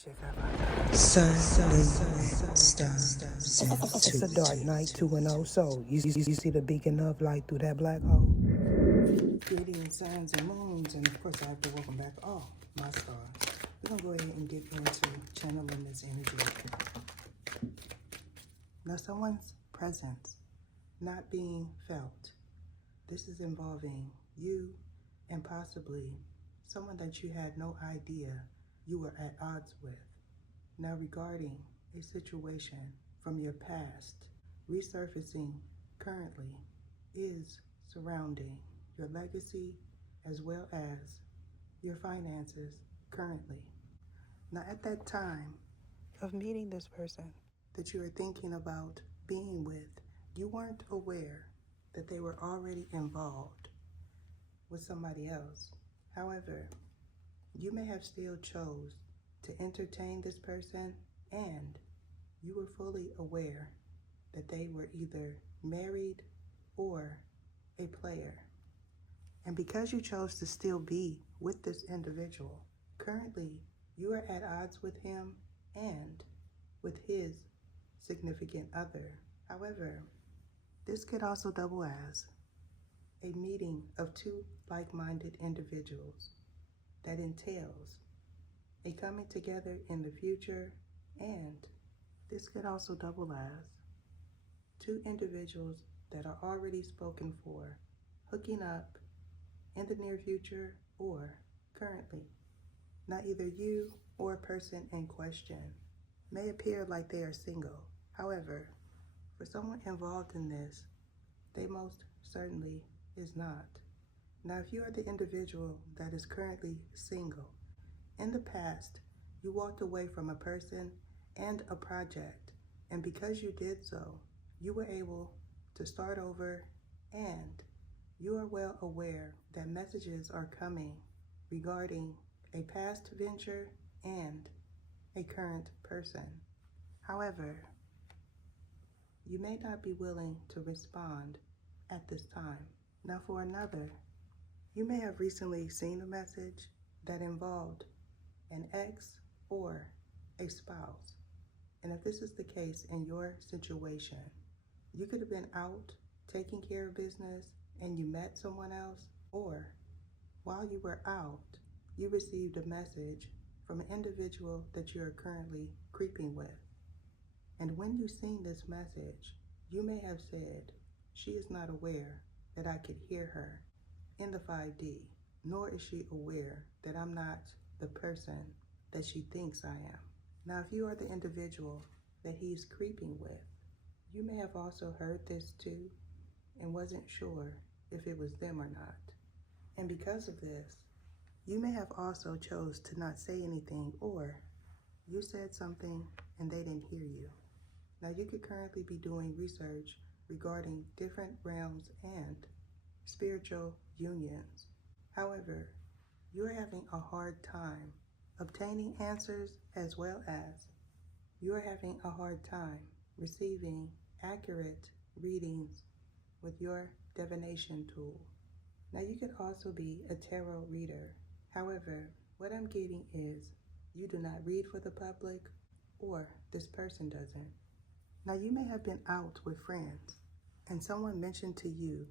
Sun, moon, stars, It's a dark night, 2-0. So, you see the beacon of light through that black hole? Greetings, suns and moons, and of course, I have to welcome back all my stars. We're going to go ahead and get into channeling this energy. Now, someone's presence not being felt. This is involving you and possibly someone that you had no idea you were at odds with. Now, regarding a situation from your past, resurfacing currently is surrounding your legacy as well as your finances currently. Now, at that time of meeting this person that you are thinking about being with, you weren't aware that they were already involved with somebody else. However, you may have still chose to entertain this person, and you were fully aware that they were either married or a player. And because you chose to still be with this individual, currently you are at odds with him and with his significant other. However, this could also double as a meeting of two like-minded individuals that entails a coming together in the future, and this could also double as two individuals that are already spoken for hooking up in the near future or currently. Now, either you or a person in question may appear like they are single. However, for someone involved in this, they most certainly is not. Now, if you are the individual that is currently single, in the past, you walked away from a person and a project, and because you did so, you were able to start over, and you are well aware that messages are coming regarding a past venture and a current person. However, you may not be willing to respond at this time. Now, for another, you may have recently seen a message that involved an ex or a spouse. And if this is the case in your situation, you could have been out taking care of business and you met someone else, or while you were out, you received a message from an individual that you are currently creeping with. And when you seen this message, you may have said, she is not aware that I could hear her in the 5D, nor is she aware that I'm not the person that she thinks I am. Now, if you are the individual that he's creeping with, you may have also heard this too and wasn't sure if it was them or not. And because of this, you may have also chose to not say anything, or you said something and they didn't hear you. Now, you could currently be doing research regarding different realms and spiritual unions. However, you're having a hard time obtaining answers, as well as you're having a hard time receiving accurate readings with your divination tool. Now, you could also be a tarot reader. However, what I'm getting is you do not read for the public, or this person doesn't. Now, you may have been out with friends and someone mentioned to you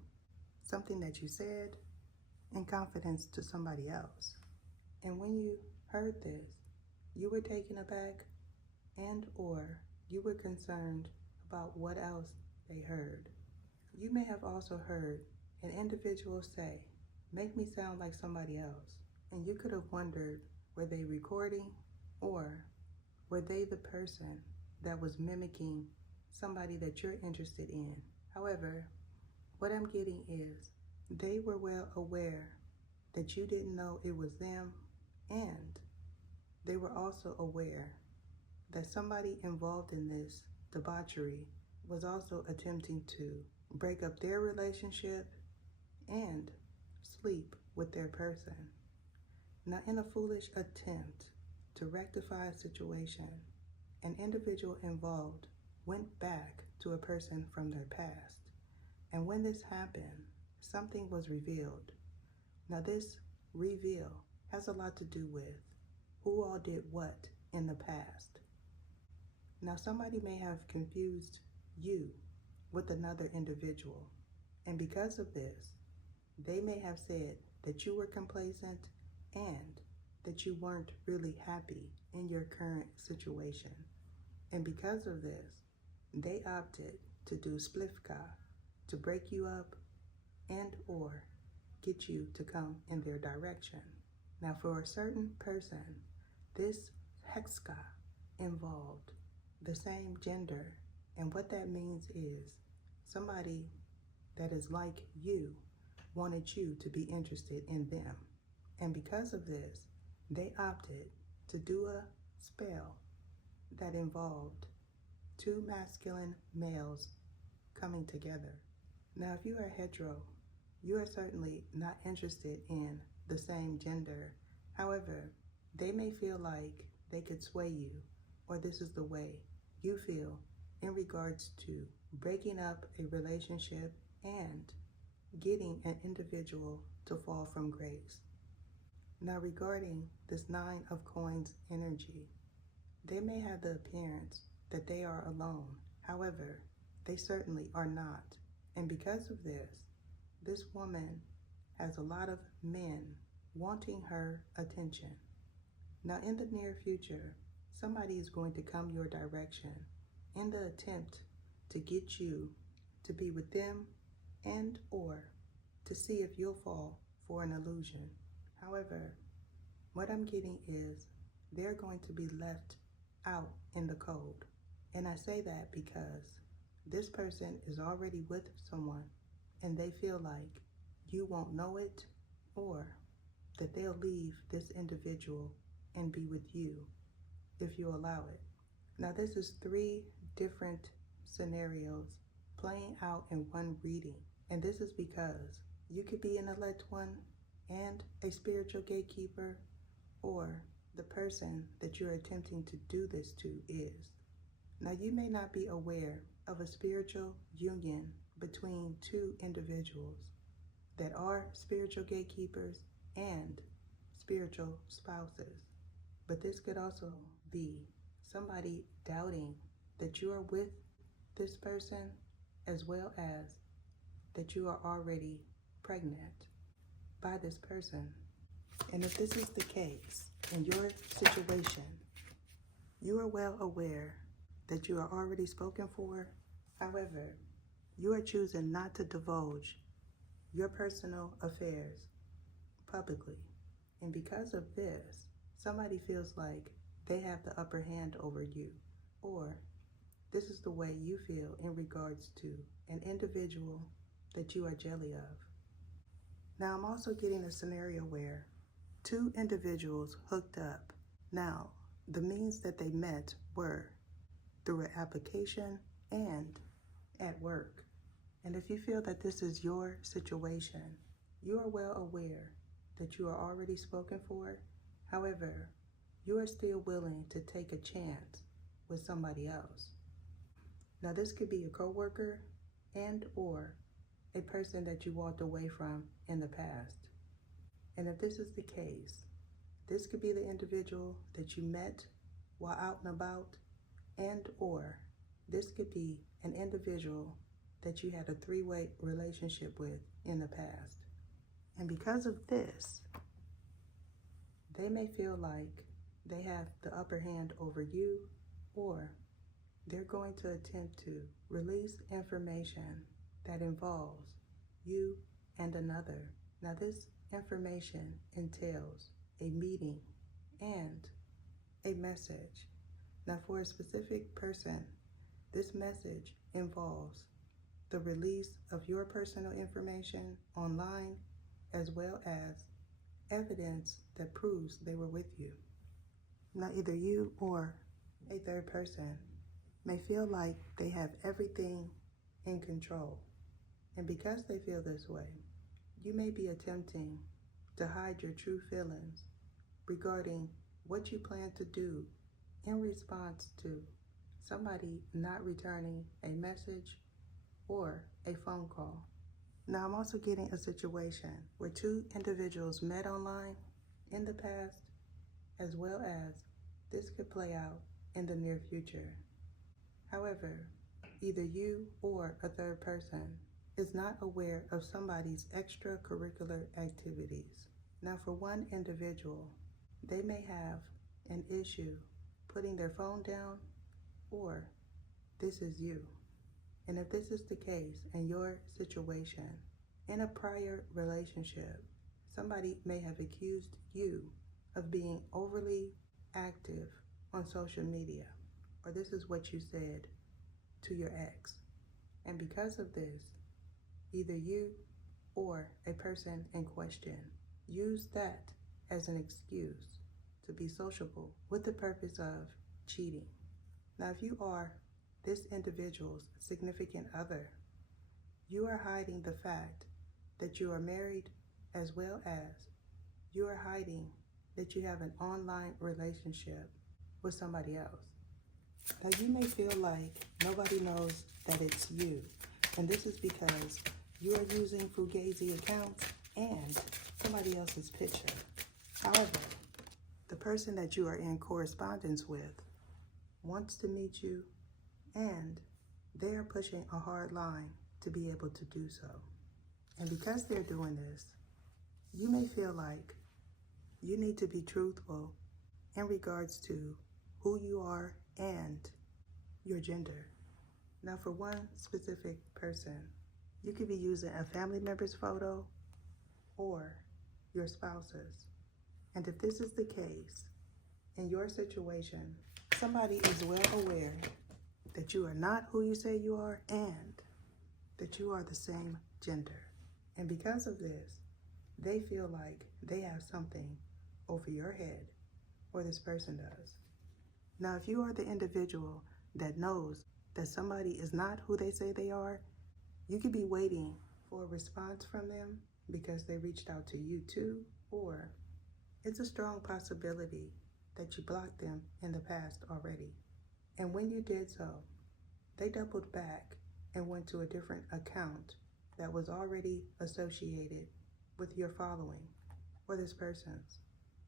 something that you said in confidence to somebody else. And when you heard this, you were taken aback and or you were concerned about what else they heard. You may have also heard an individual say, make me sound like somebody else. And you could have wondered, were they recording, or were they the person that was mimicking somebody that you're interested in? However, what I'm getting is they were well aware that you didn't know it was them, and they were also aware that somebody involved in this debauchery was also attempting to break up their relationship and sleep with their person. Now, in a foolish attempt to rectify a situation, an individual involved went back to a person from their past. And when this happened, something was revealed. Now, this reveal has a lot to do with who all did what in the past. Now, somebody may have confused you with another individual, and because of this, they may have said that you were complacent and that you weren't really happy in your current situation. And because of this, they opted to do splifka, to break you up and or get you to come in their direction. Now, for a certain person, this hexka involved the same gender, and what that means is somebody that is like you wanted you to be interested in them. And because of this, they opted to do a spell that involved two masculine males coming together. Now, if you are hetero, you are certainly not interested in the same gender. However, they may feel like they could sway you, or this is the way you feel in regards to breaking up a relationship and getting an individual to fall from grace. Now, regarding this 9 of Coins energy, they may have the appearance that they are alone. However, they certainly are not. And because of this, this woman has a lot of men wanting her attention. Now, in the near future, somebody is going to come your direction in the attempt to get you to be with them and or to see if you'll fall for an illusion. However, what I'm getting is they're going to be left out in the cold. And I say that because this person is already with someone and they feel like you won't know it, or that they'll leave this individual and be with you if you allow it. Now, this is 3 different scenarios playing out in one reading. And this is because you could be an elect one and a spiritual gatekeeper, or the person that you're attempting to do this to is. Now, you may not be aware of a spiritual union between 2 individuals that are spiritual gatekeepers and spiritual spouses. But this could also be somebody doubting that you are with this person, as well as that you are already pregnant by this person. And if this is the case in your situation, you are well aware that you are already spoken for. However, you are choosing not to divulge your personal affairs publicly. And because of this, somebody feels like they have the upper hand over you, or this is the way you feel in regards to an individual that you are jelly of. Now, I'm also getting a scenario where 2 individuals hooked up. Now, the means that they met were through an application and at work. And if you feel that this is your situation, you are well aware that you are already spoken for. However, you are still willing to take a chance with somebody else. Now, this could be a coworker and or a person that you walked away from in the past. And if this is the case, this could be the individual that you met while out and about, and or this could be an individual that you had a 3-way relationship with in the past. And because of this, they may feel like they have the upper hand over you, or they're going to attempt to release information that involves you and another. Now, this information entails a meeting and a message. Now, for a specific person, this message involves the release of your personal information online, as well as evidence that proves they were with you. Now, either you or a third person may feel like they have everything in control. And because they feel this way, you may be attempting to hide your true feelings regarding what you plan to do in response to somebody not returning a message or a phone call. Now, I'm also getting a situation where 2 individuals met online in the past, as well as this could play out in the near future. However, either you or a third person is not aware of somebody's extracurricular activities. Now, for one individual, they may have an issue putting their phone down, or this is you. And if this is the case in your situation, in a prior relationship, somebody may have accused you of being overly active on social media, or this is what you said to your ex. And because of this, either you or a person in question used that as an excuse to be sociable with the purpose of cheating. Now, if you are this individual's significant other, you are hiding the fact that you are married, as well as you are hiding that you have an online relationship with somebody else. Now, you may feel like nobody knows that it's you, and this is because you are using Fugazi accounts and somebody else's picture. However, the person that you are in correspondence with wants to meet you, and they are pushing a hard line to be able to do so. And because they're doing this, you may feel like you need to be truthful in regards to who you are and your gender. Now, for one specific person, you could be using a family member's photo or your spouse's. And if this is the case, in your situation, somebody is well aware that you are not who you say you are and that you are the same gender. And because of this, they feel like they have something over your head, or this person does. Now, if you are the individual that knows that somebody is not who they say they are, you could be waiting for a response from them because they reached out to you too, or it's a strong possibility that you blocked them in the past already. And when you did so, they doubled back and went to a different account that was already associated with your following or this person's.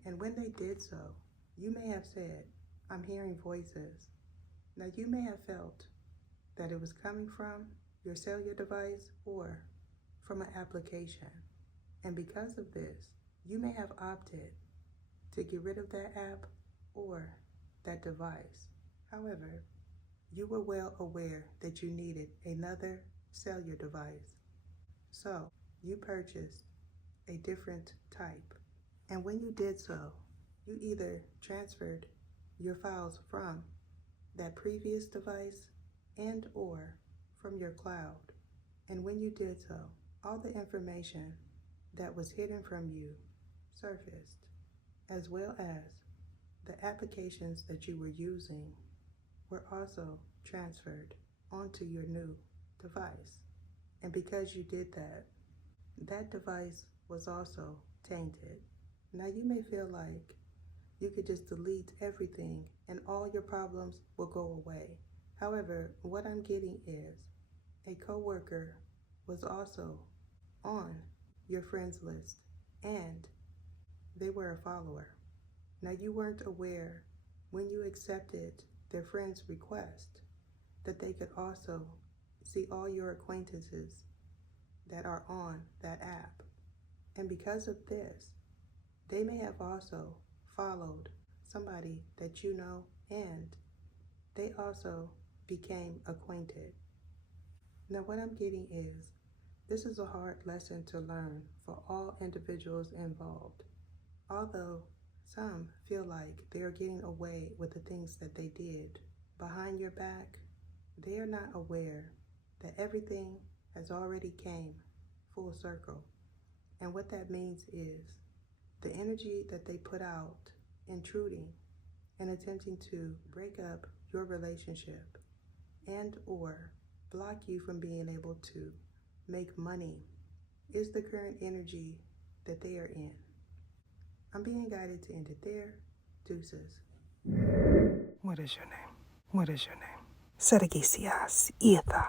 And when they did so, you may have said, "I'm hearing voices." Now, you may have felt that it was coming from your cellular device or from an application. And because of this, you may have opted to get rid of that app or that device. However, you were well aware that you needed another cellular device. So you purchased a different type. And when you did so, you either transferred your files from that previous device and or from your cloud. And when you did so, all the information that was hidden from you surfaced, as well as the applications that you were using were also transferred onto your new device. And because you did that, that device was also tainted. Now, you may feel like you could just delete everything and all your problems will go away. However, what I'm getting is a coworker was also on your friends list and they were a follower. Now, you weren't aware when you accepted their friend's request that they could also see all your acquaintances that are on that app. And because of this, they may have also followed somebody that you know, and they also became acquainted. Now, what I'm getting is, this is a hard lesson to learn for all individuals involved. Although some feel like they are getting away with the things that they did behind your back, they are not aware that everything has already came full circle. And what that means is the energy that they put out intruding and attempting to break up your relationship and or block you from being able to make money is the current energy that they are in. I'm being guided to end it there. Deuces. What is your name? What is your name? Sergisias Etha.